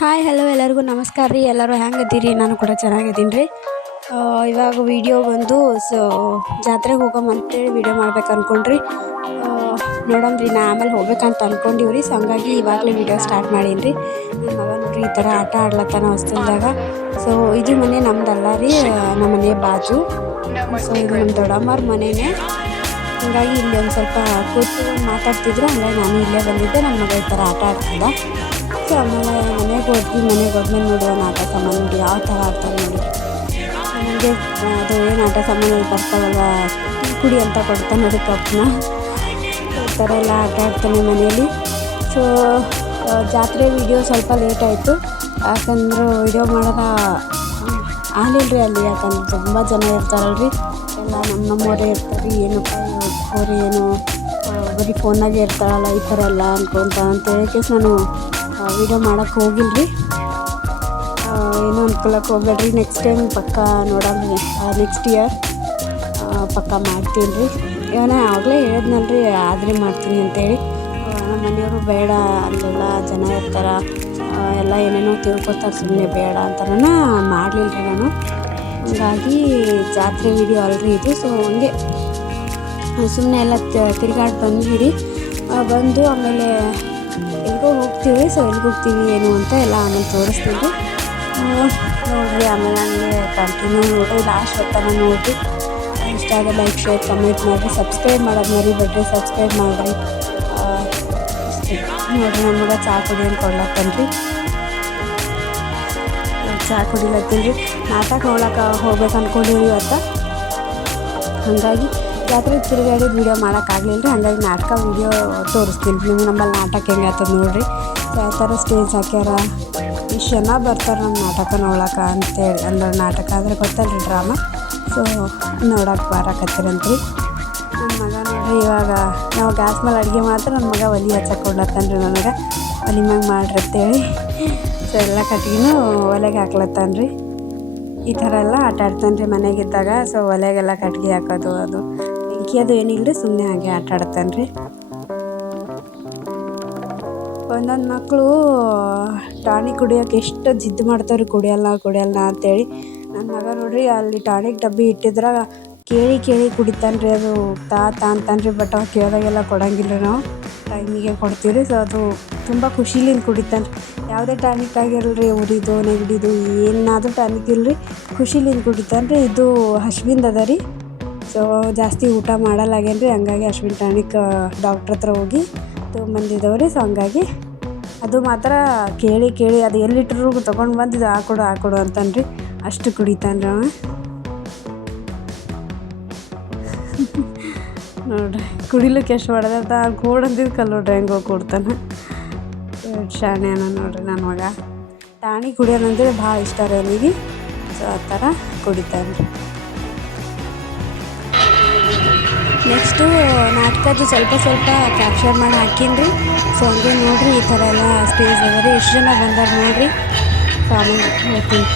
Hi hello ಎಲ್ಲರಿಗೂ ನಮಸ್ಕಾರ ರೀ. ಎಲ್ಲರೂ ಹೆಂಗದೀರಿ? ನಾನು ಕೂಡ ಚೆನ್ನಾಗಿದ್ದೀನಿ ರೀ. ಇವಾಗ ವಿಡಿಯೋ ಬಂದು ಜಾತ್ರೆಗೆ ಹೋಗಮಂತೇಳಿ ವಿಡಿಯೋ ಮಾಡ್ಬೇಕು ಅಂದ್ಕೊಂಡ್ರಿ. ನೋಡಮ್ರಿ, ನಾ ಆಮೇಲೆ ಹೋಗ್ಬೇಕಂತ ಅಂದ್ಕೊಂಡಿವ್ರಿ. ಸೊ ಹಂಗಾಗಿ ಇವಾಗಲೇ ವಿಡಿಯೋ ಸ್ಟಾರ್ಟ್ ಮಾಡೀನಿ ರೀ. ನನ್ನ ಮಗ ನೋಡ್ರಿ ಈ ಥರ ಆಟ ಆಡ್ಲತ್ತಾನ ಹೊಸ್ತಿಲ್ದಾಗ. ಸೊ ಇದು ಮನೆ ನಮ್ದಲ್ಲ ರೀ, ನಮ್ಮ ಮನೆ ಬಾಜು. ಸೊ ಇದು ನಮ್ಮ ದೊಡ್ಡಮ್ಮವ್ರ ಮನೆಯೇ. ಹಂಗಾಗಿ ಇಲ್ಲಿ ಒಂದು ಸ್ವಲ್ಪ ಕೂತ್ಕೊಂಡು ಮಾತಾಡ್ತಿದ್ರು. ಹಂಗಾಗಿ ನಾನು ಇಲ್ಲೇ ಬಂದಿದ್ದೆ. ನನ್ನ ಮಗ ಈ ಥರ ಆಟ ಆಡ್ತಿದ್ದ. ಸೊ ಆಮೇಲೆ ಮನೆಗೆ ಹೋದ್ಮೇಲೆ ನೋಡಿದ್ರೆ ಒಂದು ಆಟ ಸಾಮಾನು ನೋಡಿ ಯಾವ ಥರ ಆಡ್ತಾರೆ ನೋಡಿ. ನನಗೆ ಅದು ಏನು ಆಟ ಸಾಮಾನು ಬರ್ತಾವಲ್ಲ, ಟೀ ಕುಡಿ ಅಂತ ಕೊಡ್ತಾನೆ ನೋಡಿ ಕಪ್ಪನ್ನ. ಈ ಥರ ಎಲ್ಲ ಆಟ ಆಡ್ತಾನೆ ಮನೆಯಲ್ಲಿ. ಸೊ ಜಾತ್ರೆ ವಿಡಿಯೋ ಸ್ವಲ್ಪ ಲೇಟ್ ಆಯಿತು, ಯಾಕಂದ್ರೆ ವಿಡಿಯೋ ಮಾಡೋದ ಆಗಲಿಲ್ಲ ಅಲ್ಲಿ. ಯಾಕಂದ್ರೆ ತುಂಬ ಜನ ಇರ್ತಾರಲ್ರಿ, ಎಲ್ಲ ನಮ್ಮವರೇ ಇರ್ತಾರೆ. ಏನಪ್ಪ ಅವ್ರು ಏನು ಬರೀ ಫೋನಾಗೆ ಇರ್ತಾರಲ್ಲ ಈ ಥರ ಎಲ್ಲ ಅಂತ ಹೇಳಕ್ಕೆ ನಾನು ವಿಡಿಯೋ ಮಾಡೋಕ್ಕೆ ಹೋಗಿಲ್ಲ ರೀ. ಏನೂ ಅನ್ಕೊಳಕ್ಕೆ ಹೋಗ್ಬೇಡ್ರಿ. ನೆಕ್ಸ್ಟ್ ಟೈಮ್ ಪಕ್ಕ ನೋಡೋಣ, ನೆಕ್ಸ್ಟ್ ಇಯರ್ ಪಕ್ಕ ಮಾಡ್ತೀನಿ ರೀ. ಏನೋ ಆಗಲೇ ಹೇಳಿದ್ನಲ್ರಿ, ಆದರೆ ಮಾಡ್ತೀನಿ ಅಂತೇಳಿ. ನಮ್ಮ ಮನೆಯವರು ಬೇಡ, ಅಲ್ಲೆಲ್ಲ ಜನ ಇರ್ತಾರೆ, ಎಲ್ಲ ಏನೇನೋ ತಿಳ್ಕೊತಾರೆ, ಸುಮ್ಮನೆ ಬೇಡ ಅಂತ ಮಾಡಲಿಲ್ಲ ರೀ ನಾನು. ಹಂಗಾಗಿ ಜಾತ್ರೆ ವಿಡಿಯೋ ಅಲ್ರಿ ಇದು. ಸೊ ಹಂಗೆ ಸುಮ್ಮನೆ ಎಲ್ಲ ತಿರುಗಾಡಿ ಬಂದ್ವಿ. ಬಂದು ಆಮೇಲೆ ಎಲ್ಲಿಗೋ ಹೋಗ್ತೀವಿ. ಸೊ ಎಲ್ಲಿಗೆ ಹೋಗ್ತೀವಿ ಏನು ಅಂತ ಎಲ್ಲ ಆಮೇಲೆ ತೋರಿಸ್ತೀವಿ ನೋಡಿರಿ. ಆಮೇಲೆ ನನಗೆ ಕಂಟಿನ್ಯೂ ನೋಡಿರಿ, ಲಾಸ್ಟ್ ಹೊತ್ತನ ನೋಡಿರಿ. ಇಷ್ಟ ಆದ ಲೈಕ್, ಶೇರ್, ಕಮೆಂಟ್ ಮಾಡಿರಿ. ಸಬ್ಸ್ಕ್ರೈಬ್ ಮಾಡೋದು ಮರಿಬೇಡ್ರಿ, ಸಬ್ಸ್ಕ್ರೈಬ್ ಮಾಡಿರಿ. ನೋಡಿರಿ, ನನ್ನ ಮಗ ಚಹಾ ಕುಡಿ ಅಂತ ಕೊಡ್ಲತ್ತನ್ರಿ. ಚಹಾ ಕುಡಿಲತ್ತೀನಿ ರೀ. ನಾಟಕ ಹೋಗ್ಬೇಕು ಅಂದ್ಕೊಂಡಿವಿ ಇವತ್ತು. ಹಾಗಾಗಿ ಜಾತ್ರೆ ತಿರುಗಾಡಿದ ವೀಡಿಯೋ ಮಾಡೋಕ್ಕಾಗಲಿಲ್ಲ ರೀ. ಹಾಗಾಗಿ ನಾಟಕ ವೀಡಿಯೋ ತೋರಿಸ್ತೀನಿ ನಿಮ್ಗೆ. ನಮ್ಮಲ್ಲಿ ನಾಟಕ ಹೆಂಗೆ ಆಗ್ತದೆ ನೋಡಿರಿ. ಯಾವ ಥರ ಸ್ಟೇಜ್ ಹಾಕ್ಯಾರ, ಇಷ್ಟು ಜನ ಬರ್ತಾರೆ ನಮ್ಮ ನಾಟಕ ನೋಡೋಕೆ ಅಂತೇಳಿ. ಅಂದ್ರೆ ನಾಟಕ ಅಂದರೆ ಗೊತ್ತಲ್ರಿ, ಡ್ರಾಮಾ. ಸೊ ನೋಡೋಕೆ ಬರಕತ್ತೀರಂತ್ರಿ. ನನ್ನ ಮಗ ನೋಡಿರಿ, ಇವಾಗ ನಾವು ಗ್ಯಾಸ್ ಮೇಲೆ ಅಡುಗೆ ಮಾಡ್ತಾರೆ, ನನ್ನ ಮಗ ಒಲೆ ಹಚ್ಚಕ್ಕೆ ಕೊಡ್ಲತ್ತಾನ ರೀ. ನನಗೆ ಒಲೆ ಮ್ಯಾಗ ಮಾಡ್ರಿ ಅಂತೇಳಿ. ಸೊ ಎಲ್ಲ ಕಟ್ಗಿನೂ ಒಲೆಗೆ ಹಾಕ್ಲತ್ತಾನ ರೀ. ಈ ಥರ ಎಲ್ಲ ಆಟ ಆಡ್ತಾನೆ ರೀ ಮನೆಗಿದ್ದಾಗ. ಸೊ ಒಲೆಗೆಲ್ಲ ಕಟ್ಗೆ ಹಾಕೋದು, ಅದು ಬೆಂಕಿ ಅದು ಏನಿಲ್ಲ ರೀ, ಸುಮ್ಮನೆ ಹಾಗೆ ಆಟ ಆಡ್ತಾನೆ ರೀ. ಒಂದೊಂದು ಮಕ್ಕಳು ಟಾನಿಕ್ ಕುಡಿಯೋಕೆ ಎಷ್ಟು ಜಿದ್ದು ಮಾಡ್ತಾರೆ, ಕುಡಿಯಲ್ಲ ಅಂತೇಳಿ. ನನ್ನ ಮಗ ನೋಡಿರಿ, ಅಲ್ಲಿ ಟಾನಿಕ್ ಡಬ್ಬಿ ಇಟ್ಟಿದ್ರೆ ಕೇಳಿ ಕುಡಿತಾನೆ ರೀ. ಅದು ತಾ ಅಂತಾನೆ ರೀ. ಬಟ್ ಅವ್ರು ಕೇಳಿದಾಗೆಲ್ಲ ಕೊಡೋಂಗಿಲ್ಲ ರೀ, ನಾವು ಟೈಮಿಗೆ ಕೊಡ್ತೀವಿ ರೀ. ಸೊ ಅದು ತುಂಬ ಖುಷಿಲಿಂದ ಕುಡಿತಾನೆ ರೀ. ಯಾವುದೇ ಟಾನಿಕ್ ಆಗಿರಲ್ರಿ, ಉರಿದು ನೆಗಡಿದು ಏನಾದರೂ ಟಾನಿಕ್ ಇಲ್ಲರಿ, ಖುಷಿಲಿಂದ ಕುಡಿತಾನೆ ರೀ. ಇದು ಹಶ್ವಿಂದ ಅದ ರೀ. ಸೊ ಜಾಸ್ತಿ ಊಟ ಮಾಡಲ್ಲಾಗೇನು ರೀ. ಹಂಗಾಗಿ ಅಶ್ವಿನ್ ಟಾನಿಕ್ ಡಾಕ್ಟ್ರ್ ಹತ್ರ ಹೋಗಿ ತೊಗೊಂಬಂದಿದ್ದವ್ರಿ. ಸೊ ಹಂಗಾಗಿ ಅದು ಮಾತ್ರ ಕೇಳಿ ಅದು ಎಲ್ಲಿಟ್ರು ತೊಗೊಂಡು ಬಂದು ಇದು ಹಾಕೊಡು ಅಂತಾನೆ ರೀ. ಅಷ್ಟು ಕುಡಿತಾನೆ ರೀ ಅವ. ನೋಡ್ರಿ, ಕುಡಿಲಿಕ್ಕೆ ಎಷ್ಟು ಹೊಡೆದ ಕೂಡಂದಿದ್ದು ಕಲ್ಲು ನೋಡ್ರಿ ಹೆಂಗೆ ಹೋಗಿ ಕೊಡ್ತಾನೆ. ಶಾಣೆನ ನೋಡ್ರಿ ನನ್ನ ಮಗ. ಟಾಣಿ ಕುಡಿಯೋದಂದ್ರೆ ಭಾಳ ಇಷ್ಟ ರೀ ಅವನಿಗೆ. ಸೊ ಆ ಥರ ಕುಡಿತಾನೆ ರೀ. ನೆಕ್ಸ್ಟು ನಾಟಕದ್ದು ಸ್ವಲ್ಪ ಕ್ಯಾಪ್ಚರ್ ಮಾಡಿ ಹಾಕೀನಿ ರೀ. ಸೊ ಹಂಗೆ ನೋಡಿರಿ, ಈ ಥರ ಎಲ್ಲ ಸ್ಟೇಜ್ ಅದ ರೀ. ಎಷ್ಟು ಜನ ಬಂದಾರ ನೋಡಿರಿ. ಸೊ ಆಮೇಲೆ ಹೇಳ್ತೀನಿ.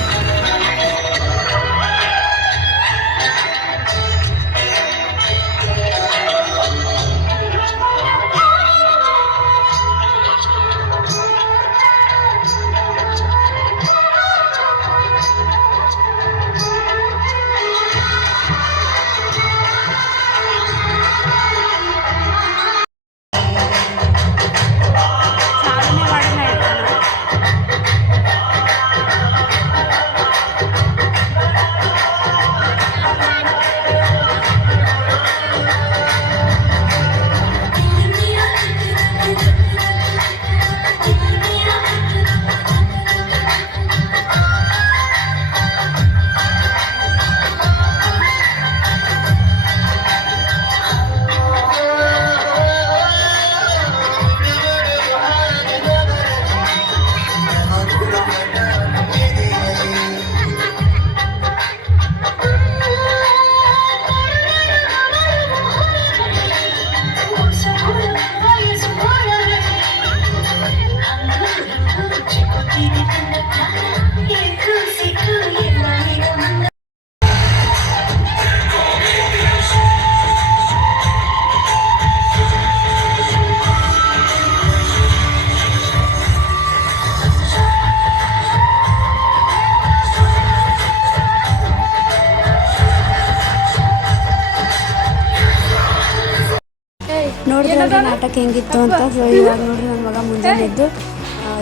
ನಾಟಕ ಹೆಂಗಿತ್ತು ಅಂತ. ಸೊ ಇವಾಗ ನೋಡ್ರಿ ನನ್ನ ಮಗ ಮುಂಜಾನೆ ಎದ್ದು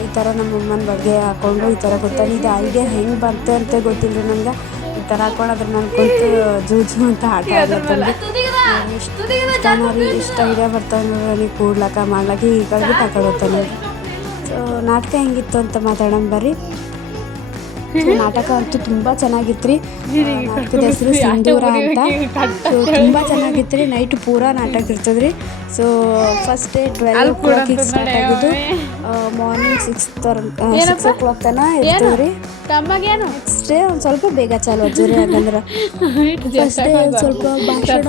ಈ ಥರ ನಮ್ಮ ಅಮ್ಮನ ಬಗ್ಗೆ ಹಾಕ್ಕೊಂಡು ಈ ಥರ ಗೊತ್ತಾಗ ಇದು ಐಡಿಯಾ ಹೆಂಗೆ ಬರ್ತದೆ ಅಂತ ಗೊತ್ತಿಲ್ಲ ರೀ ನಂಗೆ. ಈ ಥರ ಹಾಕೊಂಡ್ರೆ ನಾನು ಕುಂತು ಜೂಜು ಅಂತ ಆಟ ಆಡ್ಲತ್ತಂದು ಇಷ್ಟ ಐಡಿಯಾ ಬರ್ತಾವೆ ನೋಡ್ರಿ ಕೂಡ್ಲಕ್ಕ ಮಾಡ್ಲಕ್ಕ ಈ ಕಡೆ ಹಾಕೋತಾನೆ. ಸೊ ನಾಟಕ ಹೆಂಗಿತ್ತು ಅಂತ ಮಾತಾಡೋಣ ಬರ್ರಿ. ನಾಟಕ ಅಂತೂ ತುಂಬ ಚೆನ್ನಾಗಿತ್ತು ರೀ. ನಾಟಕದ ಹೆಸರು ಸಿಂಧೂರ ಅಂತ. ಸೊ ತುಂಬ ಚೆನ್ನಾಗಿತ್ತು ರೀ. ನೈಟ್ ಪೂರಾ ನಾಟಕ ಇರ್ತದೆ ರೀ. So first day 12 o'clock start ಆಗಿದ್ದು ಮಾರ್ನಿಂಗ್ 6 o'clock ತನಕ ಇರ್ತದೆ ರೀ. ನೆಕ್ಸ್ಟ್ ಡೇ ಒಂದು ಸ್ವಲ್ಪ ಬೇಗ ಚಾಲು ಆಗ್ತದೆ ರೀ. ಯಾಕಂದ್ರೆ ಫಸ್ಟ್ ಡೇ ಒಂದು ಸ್ವಲ್ಪ ಭಾಷಣ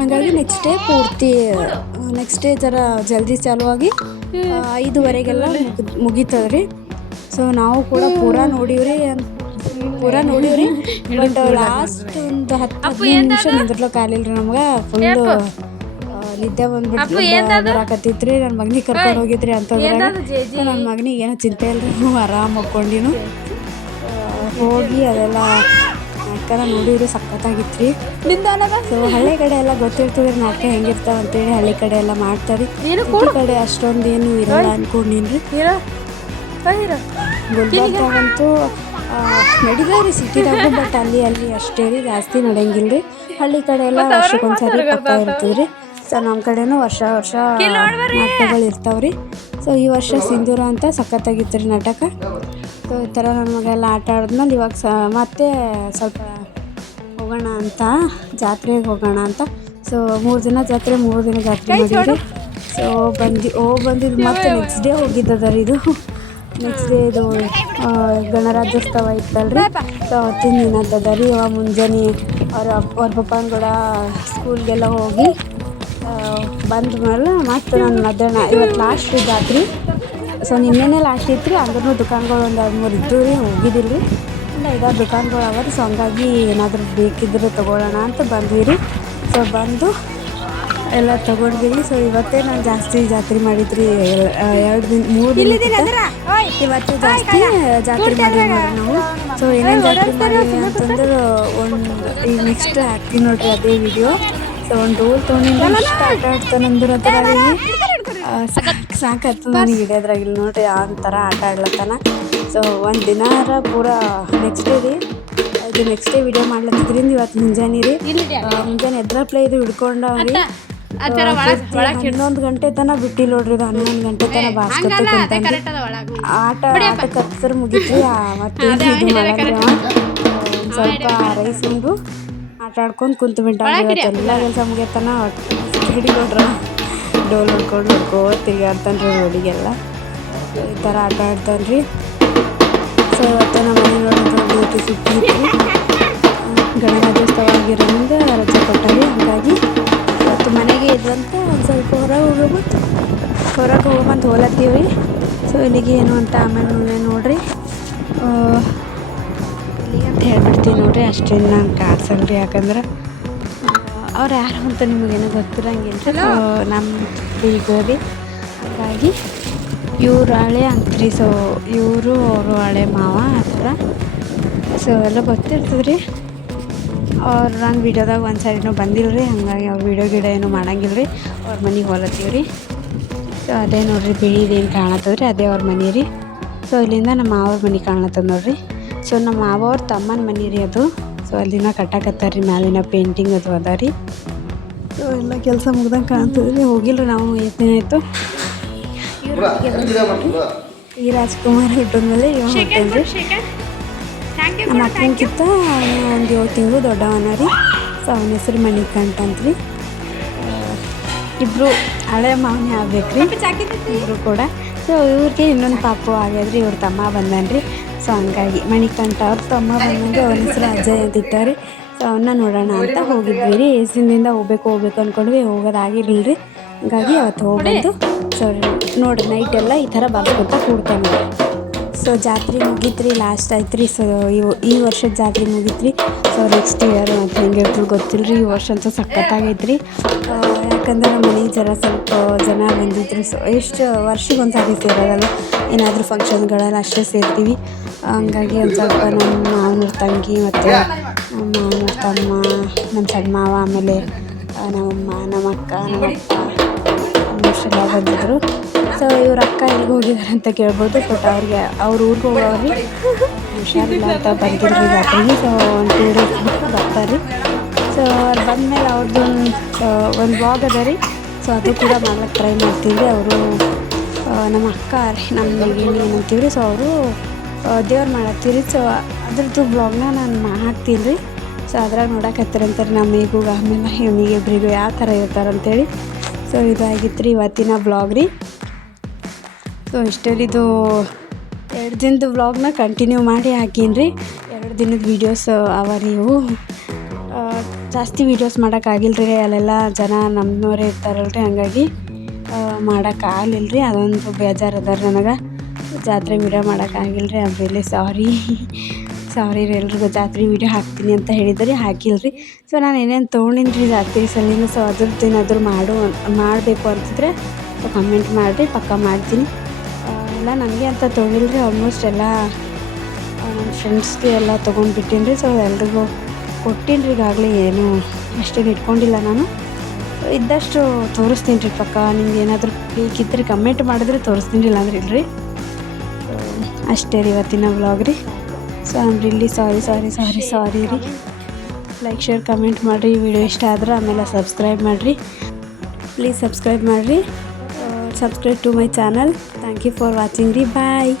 ಹಾಗಾಗಿ ನೆಕ್ಸ್ಟ್ ಡೇ ಪೂರ್ತಿ ನೆಕ್ಸ್ಟ್ ಡೇ ಜರ ಜಲ್ದಿ ಚಾಲು ಆಗಿ 5:30 ಮುಗೀತದೆ ರೀ. ಸೊ ನಾವು ಕೂಡ ಪೂರಾ ನೋಡೀವ್ರಿ ಬಟ್ ಲಾಸ್ಟ್ ಒಂದು 10-15 ನಿಮಿಷ ನಿಂದ್ರಲಕ್ಕೆ ಆಗಲಿಲ್ಲ ರೀ ನಮ್ಗೆ. ಫುಲ್ಲು ನಿದ್ದೆ ಬಂದ್ಬಿಟ್ಟು ಬರಾಕತ್ತಿತ್ತು ರೀ. ನನ್ನ ಮಗನಿಗೆ ಕರ್ಕೊಂಡು ಹೋಗಿದ್ರಿ ಅಂತಂದ್ರಾಗ ನನ್ನ ಮಗನಿಗೆ ಏನೋ ಚಿಂತೆ ಇಲ್ಲ ರೀ. ನಾವು ಆರಾಮ ಮಕ್ಕೊಂಡಿನು ಹೋಗಿ ಅದೆಲ್ಲ ನಾಟಕನ ನೋಡಿವ್ರಿ. ಸಖತ್ತಾಗಿತ್ತು ರೀ. ಸೊ ಹಳ್ಳಿ ಕಡೆ ಎಲ್ಲ ಗೊತ್ತಿರ್ತದೆ ರೀ ನಾಟಕ ಹೆಂಗಿರ್ತಾವ ಅಂತೇಳಿ. ಹಳ್ಳಿ ಕಡೆ ಎಲ್ಲ ಮಾಡ್ತಾರೆ. ಈ ಕಡೆ ಅಷ್ಟೊಂದು ಏನು ಇರಲ್ಲ ಅನ್ಕೊಂಡಿನ್ರಿ. ಗುಲ್ಬರ್ಗಾಗಂತೂ ನಡಿದಾವೆ ರೀ ಸಿಟಿದಾಗು. ಬಟ್ ಅಲ್ಲಿ ಅಷ್ಟೇ ರೀ, ಜಾಸ್ತಿ ನಡೆಯಂಗಿಲ್ಲ ರೀ. ಹಳ್ಳಿ ಕಡೆ ಎಲ್ಲ ವರ್ಷಕ್ಕೊಂದ್ಸರಿ ಪಕ್ಕ ಇರ್ತದೆ ರೀ. ಸೊ ನಮ್ಮ ಕಡೆನೂ ವರ್ಷ ನಾಟಕಗಳು ಇರ್ತಾವೆ ರೀ. ಸೊ ಈ ವರ್ಷ ಸಿಂಧೂರ ಅಂತ ಸಖತ್ತಾಗಿತ್ತು ರೀ ನಾಟಕ. ಸೊ ಈ ಥರ ನನ್ನ ಮಗ ಎಲ್ಲ ಆಟ ಆಡಿದ್ಮೇಲೆ ಇವಾಗ ಮತ್ತೆ ಸ್ವಲ್ಪ ಹೋಗೋಣ ಅಂತ, ಜಾತ್ರೆಗೆ ಹೋಗೋಣ ಅಂತ. ಸೊ 3 ದಿನ ಜಾತ್ರೆ ಮಾಡಿದ್ರಿ. ಸೊ ಬಂದಿದ್ದು ಮತ್ತೆ ನೆಕ್ಸ್ಟ್ ಡೇ ಹೋಗಿದ್ದದ ರೀ. ಇದು ನೆಕ್ಸ್ಟ್ ಡೇ ಇದು ಗಣರಾಜ್ಯೋತ್ಸವ ಇತ್ತಲ್ರಿ. ಸೊ ಅವತ್ತಿನ ದಿನ ಅದ ರೀ. ಇವಾಗ ಮುಂಜಾನೆ ಅವ್ರ ಪಪ್ಪನ ಕೂಡ ಸ್ಕೂಲ್ಗೆಲ್ಲ ಹೋಗಿ ಬಂದ ಮೇಲೆ ಮತ್ತೆ ನಾನು ಮಧ್ಯಾಹ್ನ ಇವತ್ತು ಲಾಸ್ಟ್ ರೀ ಜಾತ್ರೆ. ಸೊ ನಿನ್ನೆನೇ ಲಾಸ್ಟ್ ಇತ್ತು ರೀ. ಅಂದ್ರೂ ದುಕಾನ್ಗಳು ಒಂದು 2-3 ಇದ್ದು ರೀ, ಹೋಗಿದ್ದಿಲ್ಲ ರೀ. ಒಂದು 5-6 ದುಕಾನ್ಗಳು ಅವ ರೀ. ಸೊ ಹಂಗಾಗಿ ಏನಾದರೂ ಬೇಕಿದ್ರೆ ತೊಗೊಳ್ಳೋಣ ಅಂತ ಬಂದ್ವಿ ರೀ. ಸೊ ಬಂದು ಎಲ್ಲ ತೊಗೊಂಡ್ವಿ. ಸೊ ಇವತ್ತೇ ನಾನು ಜಾಸ್ತಿ ಜಾತ್ರೆ ಮಾಡಿದ್ರಿ. 3 ದಿನ ಇವತ್ತು ಜಾಸ್ತಿ ಜಾತ್ರೆ ಮಾಡಿದ್ವಿ ನಾವು. ಸೊ ಏನೇನು ಜಾತ್ರೆ ಮಾಡಿದ್ವಿ ಅಂತಂದ್ರೆ ಈಗ ನೆಕ್ಸ್ಟ್ ಹಾಕ್ತೀನಿ ನೋಡ್ರಿ ಅದೇ ವಿಡಿಯೋ. ಸೊ ಒಂದು ಡೋಲ್ ತೊಗೊಂಡಿದ್ದು ಇಷ್ಟ ಆಟ ಆಡ್ತಾನಂದ್ರೆ ಅದ್ರಾಗಿ ಸಾಕಾಗ್ತದೆ ನನಗೆ ಹಿಡಿಯೋದ್ರಾಗಿಲ್ಲ ನೋಡ್ರಿ. ಆ ಥರ ಆಟ ಆಡ್ಲತ್ತಾನ. ಸೊ ಒಂದು ದಿನಾರ ಪೂರಾ ನೆಕ್ಸ್ಟ್ ಡೇ ರೀ. ಇದು ನೆಕ್ಸ್ಟ್ ಡೇ ವಿಡಿಯೋ ಮಾಡ್ಲತ್ತಿದ್ರಿಂದ ಇವತ್ತು ಮುಂಜಾನೆ ರೀ. ಮುಂಜಾನೆ ಎದ್ರಪ್ಲೇ ಇದು ಹಿಡ್ಕೊಂಡವ್ರಿ. 11 ಗಂಟೆ ತನಕ ಬಿಟ್ಟಿಲ್ಲ ನೋಡ್ರಿ. ಇದು 11 ಗಂಟೆ ತನಕ ಬಾಸ್ಕತ್ತೆ ಆಟ ಕತ್ತರ್ ಮುಗಿತ್ರಿ. ಮತ್ತೆ ಇದು ಮಾಡಲ್ರಿ. ಸ್ವಲ್ಪ ರೈಸ್ ಉಂಡು ಆಟ ಆಡ್ಕೊಂಡು ಕುಂತು ಬಿಟ್ಟ. ಎಲ್ಲ ಕೆಲಸ ಮುಗಿಯತನ ಹಿಡಿ ನೋಡ್ರ ಡೋಲ್ ಹೊಡ್ಕೊಂಡು ತಿರ್ಗಾಡ್ತಾನೆ ರೀ ರೋಡಿಗೆಲ್ಲ. ಈ ಥರ ಆಟ ಆಡ್ತಾನೆ ರೀ. ಸೊ ಇವತ್ತು ನಮ್ಮ ಮನೆ ನೋಡಿದ್ರೆ ಡ್ಯೂಟಿ ಸುಟ್ಟಿ ಇತ್ತು. ಗಣರಾಜ್ಯೋತ್ಸವ ಆಗಿರೋದ್ರಿಂದ ರಜೆ ಕೊಟ್ಟಾರಿ. ಹಾಗಾಗಿ ಇವತ್ತು ಮನೆಗೆ ಇದ್ರಂತ ಒಂದು ಸ್ವಲ್ಪ ಹೊರಗೆ ಹೋಗ್ಬಂದು ಹೋಲತ್ತೀವಿ. ಸೊ ಇಲ್ಲಿಗೆ ಏನು ಅಂತ ಆಮೇಲೆ ನೋಡ್ರಿ ಇಲ್ಲಿಗೆ ಅಂತ ಹೇಳ್ಬಿಡ್ತೀನಿ ನೋಡ್ರಿ. ಅಷ್ಟೇನು ನಾನು ಕಾಡ್ಸಲ್ರಿ. ಯಾಕಂದ್ರೆ ಅವ್ರು ಯಾರು ಅಂತ ನಿಮಗೇನೋ ಗೊತ್ತಿರಂಗಿಲ್ಲ. ನಮ್ಮ ಬೀಗರಿ ಹಾಗಾಗಿ ಇವ್ರು ಹಳೆ ಅಂತ್ರಿ. ಸೊ ಇವರು ಅವರು ಹಳೆ ಮಾವ ಆ ಥರ. ಸೊ ಎಲ್ಲ ಗೊತ್ತಿರ್ತದೆ ರೀ. ಅವ್ರು ನಾನು ವೀಡಿಯೋದಾಗ ಒಂದು ಸಾರಿನೂ ಬಂದಿಲ್ಲ ರೀ. ಹಂಗಾಗಿ ಅವ್ರು ವೀಡಿಯೋ ಏನೂ ಮಾಡಂಗಿಲ್ಲ ರೀ. ಅವ್ರ ಮನೆಗೆ ಹೊಲತ್ತೀವಿ ರೀ. ಸೊ ಅದೇ ನೋಡಿರಿ ಬಿಳಿದೇನು ಕಾಣತ್ತದ್ರಿ ಅದೇ ಅವ್ರ ಮನೆ ರೀ. ಸೊ ಇಲ್ಲಿಂದ ನಮ್ಮ ಮಾವ್ರ ಮನೆ ಕಾಣತ್ತದ ನೋಡಿರಿ. ಸೊ ನಮ್ಮ ಮಾವವ್ರ ತಮ್ಮನ ಮನೆ ರೀ ಅದು. ಸೊ ಅಲ್ಲಿನ ಕಟ್ಟಾಕತ್ತಾರ ರೀ. ಮ್ಯಾಲಿನ ಪೇಂಟಿಂಗ್ ಅದು ಅದ ರೀ. ಸೊ ಎಲ್ಲ ಕೆಲಸ ಮುಗ್ದಂಗೆ ಕಾಣ್ತದೆ ರೀ. ಹೋಗಿಲ್ಲ ನಾವು 8 ದಿನ ಆಯಿತು. ಈ ರಾಜ್ಕುಮಾರ್ ಹುಟ್ಟಿದ್ಮೇಲೆ ಇವ ಹುಟ್ಟೇನ್ರಿ. ನಮ್ಮ ಅಕ್ಕನಕ್ಕಿಂತ ಒಂದು 7 ತಿಂಗಳು ದೊಡ್ಡವನ ರೀ. ಸೊ ಅವನ ಹೆಸರು ಮಣಿಕಂಠ ಅಂತ್ರಿ. ಇಬ್ಬರು ಹಳೆ ಮಾವನೇ ಆಗ್ಬೇಕ್ರಿ ಇಬ್ಬರು ಕೂಡ. ಸೊ ಇವ್ರಿಗೆ ಇನ್ನೊಂದು ಪಾಪು ಆಗ್ಯದ್ರಿ. ಇವ್ರ ತಮ್ಮ ಬಂದನ್ರಿ. ಸೊ ಹಂಗಾಗಿ ಮಣಿಕಂಠ ಅವ್ರ ತಮ್ಮ ಬಂದಂಗೆ ಅವನ ಹೆಸರು ಅಜಯ್ ಅಂತ ಇಟ್ಟಾರಿ. ಸೊ ಅವನ್ನ ನೋಡೋಣ ಅಂತ ಹೋಗಿದ್ವಿ ರೀ. ದಿನದಿಂದ ಹೋಗ್ಬೇಕು ಅಂದ್ಕೊಂಡ್ವಿ, ಹೋಗೋದಾಗಿರ್ಲಿಲ್ಲ ರೀ. ಹಂಗಾಗಿ ಅವತ್ತು ಹೋಗ್ಬಂದು ಸೊ ನೋಡಿರಿ ನೈಟೆಲ್ಲ ಈ ಥರ ಬರ್ಕೊತ ಕೂಡ್ತಾನೆ. ಸೊ ಜಾತ್ರೆ ಮುಗೀತ್ರಿ, ಲಾಸ್ಟ್ ಆಯ್ತು ರೀ. ಸೊ ಈ ವರ್ಷದ ಜಾತ್ರೆ ಮುಗೀತ್ರಿ. ಸೊ ನೆಕ್ಸ್ಟ್ ಇಯರ್ ಮತ್ತು ಹೆಂಗಿರ್ತದೆ ಗೊತ್ತಿಲ್ಲ ರೀ. ಈ ವರ್ಷ ಅಂತೂ ಸಖತ್ತಾಗೈತೆ ರೀ. ಯಾಕಂದ್ರೆ ನಮ್ಮ ಮನೆಗೆ ಸ್ವಲ್ಪ ಜನ ಬಂದಿದ್ರು. ಸೊ ಎಷ್ಟು ವರ್ಷಕ್ಕೆ ಒಂದು ಸಾರಿ ಸೇರೋದಲ್ಲ, ಏನಾದರೂ ಫಂಕ್ಷನ್ಗಳಲ್ಲಿ ಅಷ್ಟೇ ಸೇರ್ತೀವಿ. ಹಂಗಾಗಿ ಒಂದು ಸ್ವಲ್ಪ ನಮ್ಮ ಮಾವನವ್ರ ತಂಗಿ ಮತ್ತು ನಮ್ಮ ಮಾವನವ್ರ ತಮ್ಮ, ನಮ್ಮ ಸಣ್ಣ ಮಾವ, ಆಮೇಲೆ ನಮ್ಮಮ್ಮ ನಮ್ಮ ಅಕ್ಕ ನಮ್ಮ ಅಪ್ಪ ಅಷ್ಟೆಲ್ಲ ಬಂದಿದ್ದರು. ಸೊ ಇವ್ರ ಅಕ್ಕ ಎಲ್ಲಿಗೆ ಹೋಗಿದ್ದಾರೆ ಅಂತ ಕೇಳ್ಬೋದು. ಬಟ್ ಅವ್ರಿಗೆ ಅವ್ರ ಊರಿಗೆ ಹೋಗೋವ್ರಿ ಹುಷಾರಿಲ್ಲ ಅಂತ ಬಂದಿದ್ರು ಜಾತ್ರೆಗೆ. ಸೊ ಒಂದು 2 ಡೇಸ್ ಬಿಟ್ಟು ಬರ್ತಾರೆ. ಸೊ ಅವ್ರು ಬಂದಮೇಲೆ ಅವ್ರದ್ದು ಒಂದು ವ್ಲಾಗ್ ಅದ ರೀ. ಸೊ ಅದು ಕೂಡ ಮಾಡ್ಲಿಕ್ಕೆ ಟ್ರೈ ಮಾಡ್ತೀನಿ. ಅವರು ನಮ್ಮ ಅಕ್ಕ ರೀ, ನಮ್ಮ ಏನು ಅಂತೀವಿ ರೀ. ಸೊ ಅವರು ದೇವ್ರು ಮಾಡತ್ತೀರಿ. ಸೊ ಅದ್ರದ್ದು ವ್ಲಾಗ್ನ ನಾನು ಹಾಕ್ತೀನಿ ರೀ. ಸೊ ಅದ್ರಾಗ ನೋಡಕತ್ತಿರಂತಾರೆ ನಮ್ಮ ಈಗೂ ಆಮೇಲೆ ಇವನಿಗೆ ಇಬ್ಬರಿಗೂ ಯಾವ ಥರ ಇರ್ತಾರಂತೇಳಿ. ಸೊ ಇದಾಗಿತ್ತು ರೀ ಇವತ್ತಿನ ವ್ಲಾಗ್ ರೀ. ಸೊ ಇಷ್ಟೇ ಇದು 2 ದಿನದ ವ್ಲಾಗ್ನ ಕಂಟಿನ್ಯೂ ಮಾಡಿ ಹಾಕೀನಿ ರೀ. 2 ದಿನದ ವೀಡಿಯೋಸ್ ಅವ ರೀ ಇವು. ಜಾಸ್ತಿ ವೀಡಿಯೋಸ್ ಮಾಡೋಕ್ಕಾಗಿಲ್ಲ ರೀ, ಅಲ್ಲೆಲ್ಲ ಜನ ನಮ್ಮನವರೇ ಇರ್ತಾರಲ್ರಿ, ಹಂಗಾಗಿ ಮಾಡೋಕ್ಕಾಗಲಿಲ್ಲ ರೀ. ಅದೊಂದು ಬೇಜಾರು ಅದ ರೀ ನನಗೆ, ಜಾತ್ರೆ ವೀಡಿಯೋ ಮಾಡೋಕ್ಕಾಗಿಲ್ಲ ರೀ. ಆಮೇಲೆ ಸಾರಿ ರೀ ಎಲ್ರಿಗೂ. ಜಾತ್ರೆ ವೀಡಿಯೋ ಹಾಕ್ತೀನಿ ಅಂತ ಹೇಳಿದ್ರಿ, ಹಾಕಿಲ್ಲ ರೀ. ಸೊ ನಾನು ಏನೇನು ತೊಗೊಂಡಿನಿ ರೀ ಜಾತ್ರೆ ಸಲಿಂದ, ಸೊ ಅದ್ರದ್ದು ಏನಾದರೂ ಮಾಡಬೇಕು ಅಂತಿದ್ರೆ ಸೊ ಕಮೆಂಟ್ ಮಾಡಿರಿ, ಪಕ್ಕ ಮಾಡ್ತೀನಿ. ಎಲ್ಲ ನನಗೆ ಅಂತ ತೊಗೊಂಡಿಲ್ಲ ರೀ, ಆಲ್ಮೋಸ್ಟ್ ಎಲ್ಲ ನನ್ನ ಫ್ರೆಂಡ್ಸ್ಗೆ ಎಲ್ಲ ತೊಗೊಂಡ್ಬಿಟ್ಟೀನಿ ರೀ. ಸೊ ಎಲ್ರಿಗೂ ಕೊಟ್ಟೀನಿ ರೀ ಈಗಾಗಲೇ, ಏನೂ ಅಷ್ಟೇನು ಇಟ್ಕೊಂಡಿಲ್ಲ ನಾನು. ಇದ್ದಷ್ಟು ತೋರಿಸ್ತೀನಿ ರೀ ಪಕ್ಕ. ನಿಮ್ಗೆ ಏನಾದರೂ ಬೇಕಿದ್ದರೆ ಕಮೆಂಟ್ ಮಾಡಿದ್ರೆ ತೋರಿಸ್ತೀನಿ ರೀ, ಇಲ್ಲಾಂದ್ರೆ ಇಲ್ಲರಿ. ಅಷ್ಟೇ ರೀ ಇವತ್ತಿನ ವ್ಲಾಗ್ ರೀ. ಸೊ ರಿಲ್ಲಿ ಸಾರಿ ರೀ. ಲೈಕ್ ಶೇರ್ ಕಮೆಂಟ್ ಮಾಡಿರಿ, ವಿಡಿಯೋ ಇಷ್ಟ ಆದ್ರೆ. ಆಮೇಲೆ ಸಬ್ಸ್ಕ್ರೈಬ್ ಮಾಡಿರಿ, ಪ್ಲೀಸ್ ಸಬ್ಸ್ಕ್ರೈಬ್ ಮಾಡಿರಿ. Subscribe to my channel. Thank you for watching ರೀ. ಬಾಯ್.